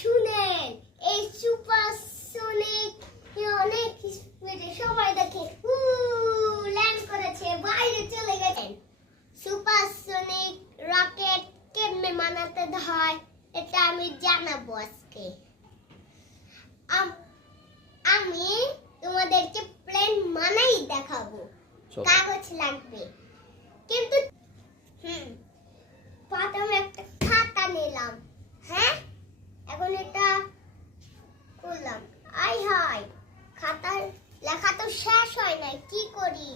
শুনেন, এই সুপারসনিক অনেক স্পিডে সবাই দেখে ল্যান্ড করেছে, বাইরে চলে গেছেন। সুপারসনিক রকেট কেমনে বানাতে হয় এটা আমি জানাবো আজকে। আমি তোমাদেরকে প্লেন বানাই দেখাবো। কাগজ লাগবে, কিন্তু প্রথমে একটা খাতা নিলাম। হ্যাঁ, এখন এটা করলাম। আই হাই, খাতার লেখা তো শেষ হয় না, কি করি?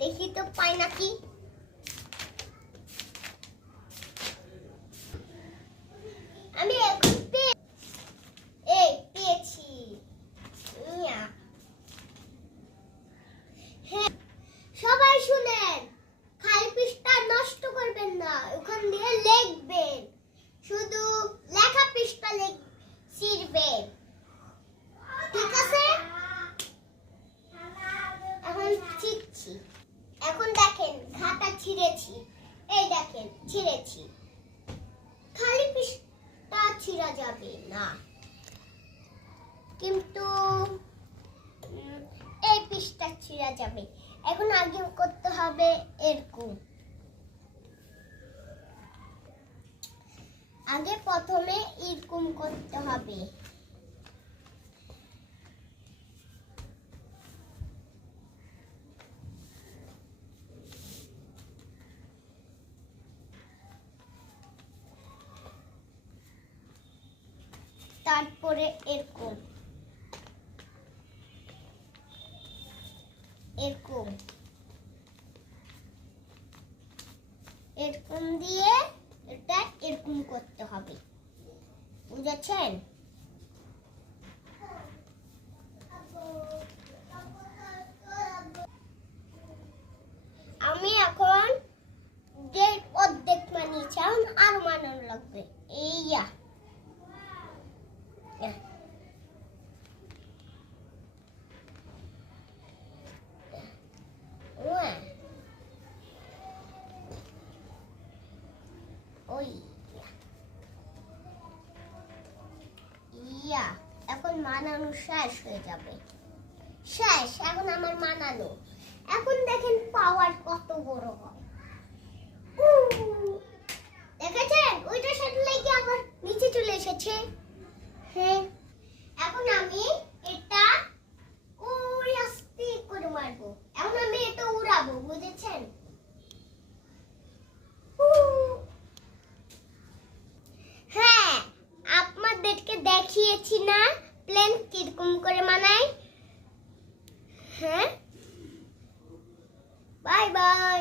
দেখি তো পাই নাকি। আমি এখন পেয়েছি। হ্যাঁ, সবাই শুনেন, খালি পৃষ্ঠা নষ্ট করবেন না, ওখান দিয়ে লিখবেন, শুধু লেখা পৃষ্ঠা ছিঁড়বেন, ঠিক আছে? এখন ছিঁড়ছি। এখন দেখেন খাতা ছিঁড়েছি, এই দেখেন ছিঁড়েছি। খালি পৃষ্ঠা ছিঁড়া যাবে না, কিন্তু এই পৃষ্ঠা ছিঁড়া যাবে। এখন আগে করতে হবে এরকম। আগে প্রথমে এরকম করতে হবে। তারপরে এরকম এরকম এরকম দিয়ে এটা এরকম করতে হবে, বুঝেছেন? আমি এখন যে অর্ধেক বানিয়েছি, আর বানানো লাগবে। এইয়া এখন মানানো শেষ হয়ে যাবে। শেষ, এখন আমার মানানো। এখন দেখেন পাওয়ার কত বড় হয়। দেখেছেন, ওইটার সাথে লেগে আবার নিচে চলে এসেছে। হ্যাঁ, এখন আমি এটা ওই আস্তে করে মারবো। এখন আমি এটা উড়াবো, বুঝেছেন? হ্যাঁ, আপনাদেরকে দেখিয়েছি না প্লেন কিরকম করে বানাই। হ্যাঁ, বাই বাই।